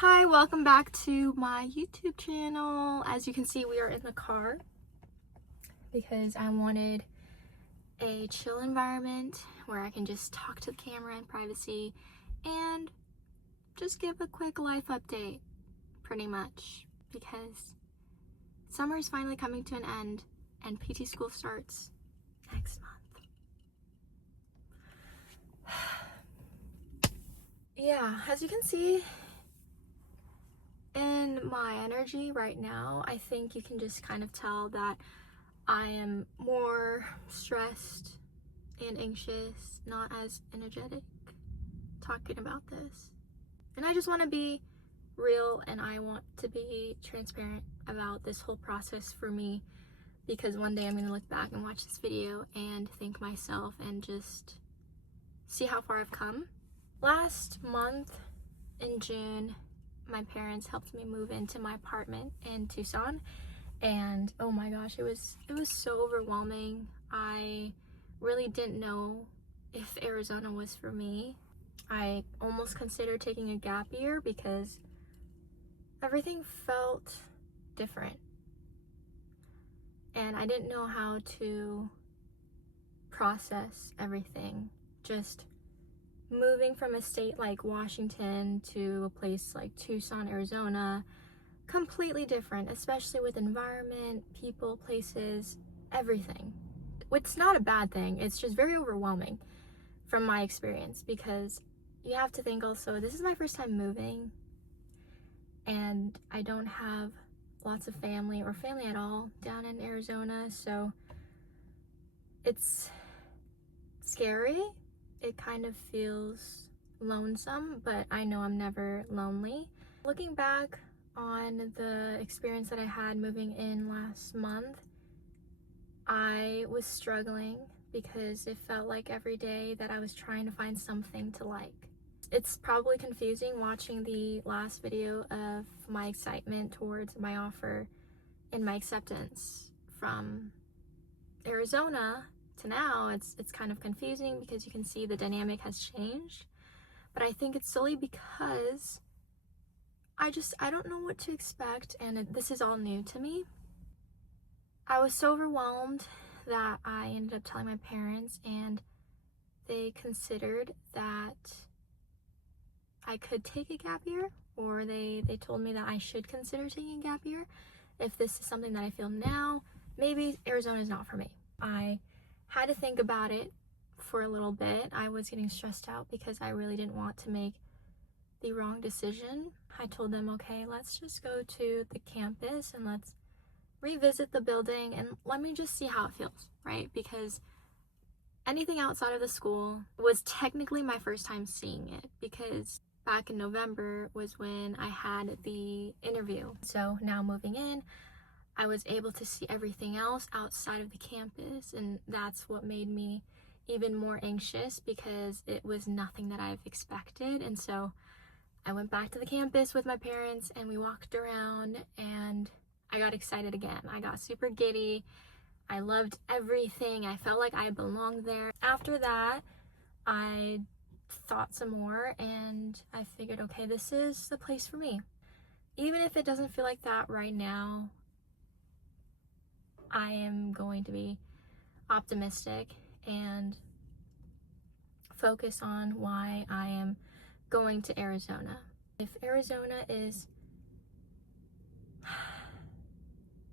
Hi, welcome back to my YouTube channel. As you can see, we are in the car because I wanted a chill environment where I can just talk to the camera in privacy and just give a quick life update, pretty much, because summer is finally coming to an end and PT school starts next month. Yeah, as you can see, in my energy right now, I think you can just kind of tell that I am more stressed and anxious, not as energetic talking about this. And I just want to be real and I want to be transparent about this whole process for me, because one day I'm going to look back and watch this video and thank myself and just see how far I've come. Last month in June, my parents helped me move into my apartment in Tucson, and oh my gosh, it was so overwhelming. I really didn't know if Arizona was for me. I almost considered taking a gap year because everything felt different and I didn't know how to process everything. Just moving from a state like Washington to a place like Tucson, Arizona, completely different, especially with environment, people, places, everything. It's not a bad thing, it's just very overwhelming from my experience, because you have to think also, this is my first time moving and I don't have lots of family or family at all down in Arizona, so it's scary. It kind of feels lonesome, but I know I'm never lonely. Looking back on the experience that I had moving in last month, I was struggling because it felt like every day that I was trying to find something to like. It's probably confusing watching the last video of my excitement towards my offer and my acceptance from Arizona to now. It's kind of confusing because you can see the dynamic has changed, but I think it's solely because I don't know what to expect, and this is all new to me. I was so overwhelmed that I ended up telling my parents, and they considered that I could take a gap year, or they told me that I should consider taking a gap year if this is something that I feel now. Maybe Arizona is not for me. I had to think about it for a little bit. I was getting stressed out because I really didn't want to make the wrong decision. I told them, okay, let's just go to the campus and let's revisit the building and let me just see how it feels, right? Because anything outside of the school was technically my first time seeing it, because back in November was when I had the interview. So now moving in, I was able to see everything else outside of the campus, and that's what made me even more anxious because it was nothing that I've expected. And so I went back to the campus with my parents and we walked around and I got excited again. I got super giddy. I loved everything. I felt like I belonged there. After that, I thought some more and I figured, okay, this is the place for me. Even if it doesn't feel like that right now, I am going to be optimistic and focus on why I am going to Arizona. If Arizona is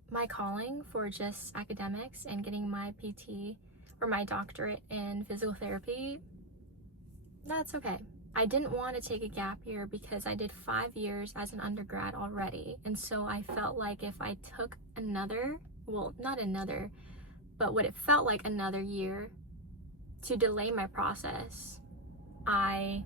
my calling for just academics and getting my PT or my doctorate in physical therapy, that's okay. I didn't want to take a gap year because I did 5 years as an undergrad already, and so I felt like if I took another, well, not another, but what it felt like another year to delay my process, I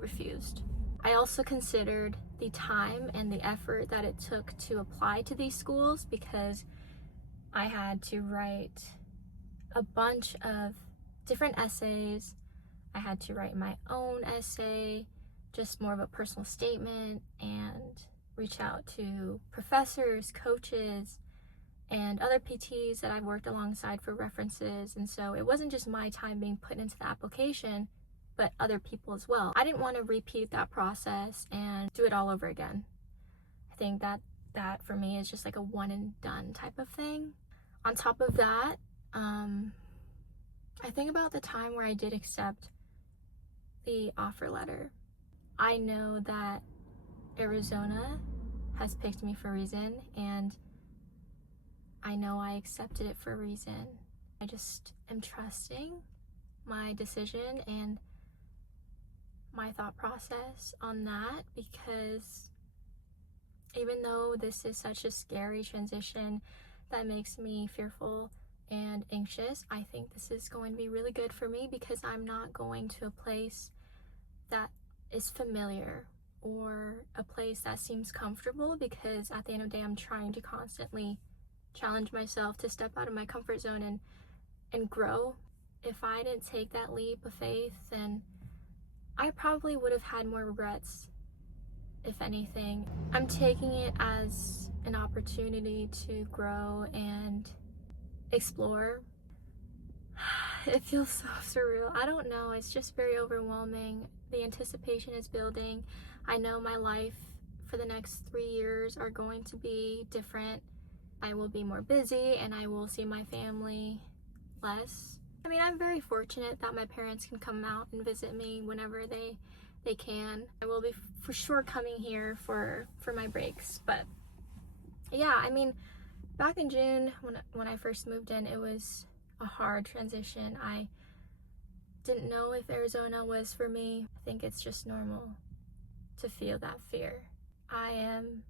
refused. I also considered the time and the effort that it took to apply to these schools, because I had to write a bunch of different essays. I had to write my own essay, just more of a personal statement, and reach out to professors, coaches, and other PTs that I've worked alongside for references. And so it wasn't just my time being put into the application, but other people as well. I didn't want to repeat that process and do it all over again. I think that for me is just like a one and done type of thing. On top of that, I think about the time where I did accept the offer letter. I know that Arizona has picked me for a reason, and I know I accepted it for a reason. I just am trusting my decision and my thought process on that, because even though this is such a scary transition that makes me fearful and anxious, I think this is going to be really good for me, because I'm not going to a place that is familiar or a place that seems comfortable, because at the end of the day, I'm trying to constantly challenge myself to step out of my comfort zone and grow. If I didn't take that leap of faith, then I probably would have had more regrets, if anything. I'm taking it as an opportunity to grow and explore. It feels so surreal. I don't know, it's just very overwhelming. The anticipation is building. I know my life for the next 3 years are going to be different. I will be more busy and I will see my family less. I mean, I'm very fortunate that my parents can come out and visit me whenever they can. I will be for sure coming here for my breaks. But yeah, I mean, back in June when I first moved in, it was a hard transition. I didn't know if Arizona was for me. I think it's just normal to feel that fear. I am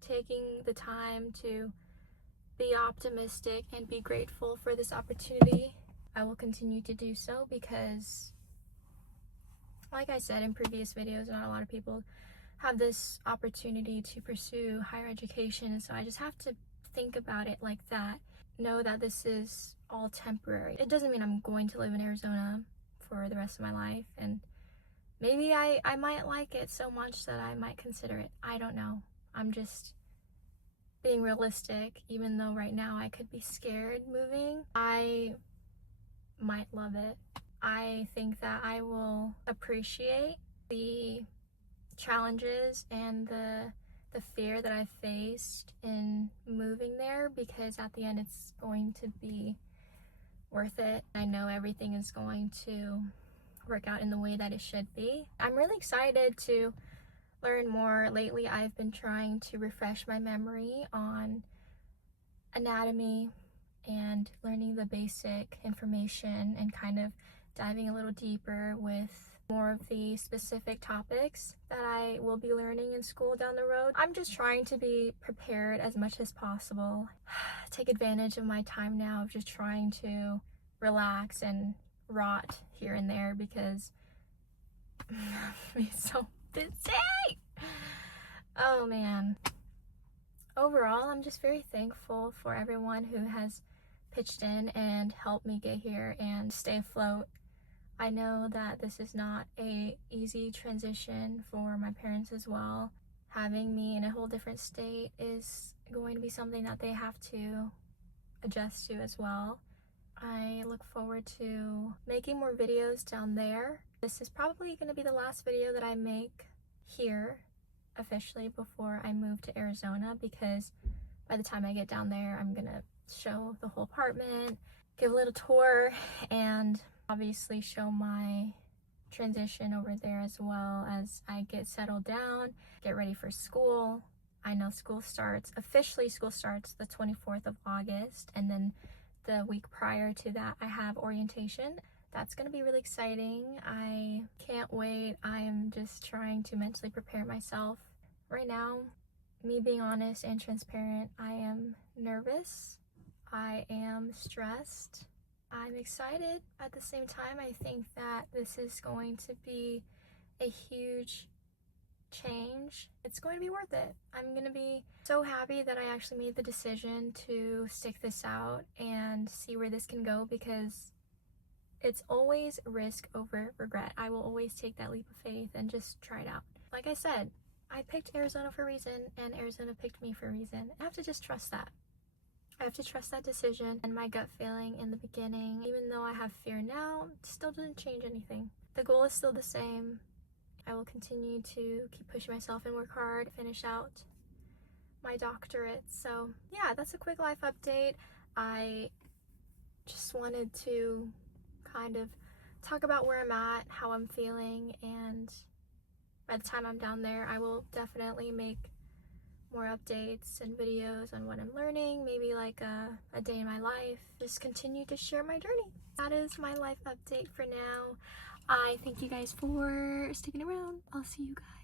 taking the time to be optimistic and be grateful for this opportunity. I will continue to do so because, like I said in previous videos, not a lot of people have this opportunity to pursue higher education, and so I just have to think about it like that. Know that this is all temporary. It doesn't mean I'm going to live in Arizona for the rest of my life, and maybe I might like it so much that I might consider it. I don't know. I'm just being realistic. Even though right now I could be scared moving, I might love it. I think that I will appreciate the challenges and the fear that I've faced in moving there, because at the end it's going to be worth it. I know everything is going to work out in the way that it should be. I'm really excited to learn more. Lately I've been trying to refresh my memory on anatomy and learning the basic information and kind of diving a little deeper with more of the specific topics that I will be learning in school down the road. I'm just trying to be prepared as much as possible. Take advantage of my time now of just trying to relax and rot here and there, because I'm so busy. Oh man. Overall, I'm just very thankful for everyone who has pitched in and helped me get here and stay afloat. I know that this is not a easy transition for my parents as well. Having me in a whole different state is going to be something that they have to adjust to as well. I look forward to making more videos down there. This is probably going to be the last video that I make here officially before I move to Arizona, because by the time I get down there, I'm gonna show the whole apartment, give a little tour, and obviously show my transition over there as well as I get settled down, get ready for school. I know officially school starts the 24th of August, and then the week prior to that I have orientation. That's gonna be really exciting. I can't wait. I'm just trying to mentally prepare myself. Right now, me being honest and transparent, I am nervous. I am stressed. I'm excited. At the same time, I think that this is going to be a huge change. It's going to be worth it. I'm going to be so happy that I actually made the decision to stick this out and see where this can go, because it's always risk over regret. I will always take that leap of faith and just try it out. Like I said, I picked Arizona for a reason, and Arizona picked me for a reason. I have to just trust that. I have to trust that decision and my gut feeling in the beginning. Even though I have fear now, it still didn't change anything. the goal is still the same. I will continue to keep pushing myself and work hard, finish out my doctorate. So yeah, that's a quick life update. I just wanted to kind of talk about where I'm at, how I'm feeling, and by the time I'm down there, I will definitely make more updates and videos on what I'm learning, maybe like a day in my life. Just continue to share my journey. That is my life update for now. I thank you guys for sticking around. I'll see you guys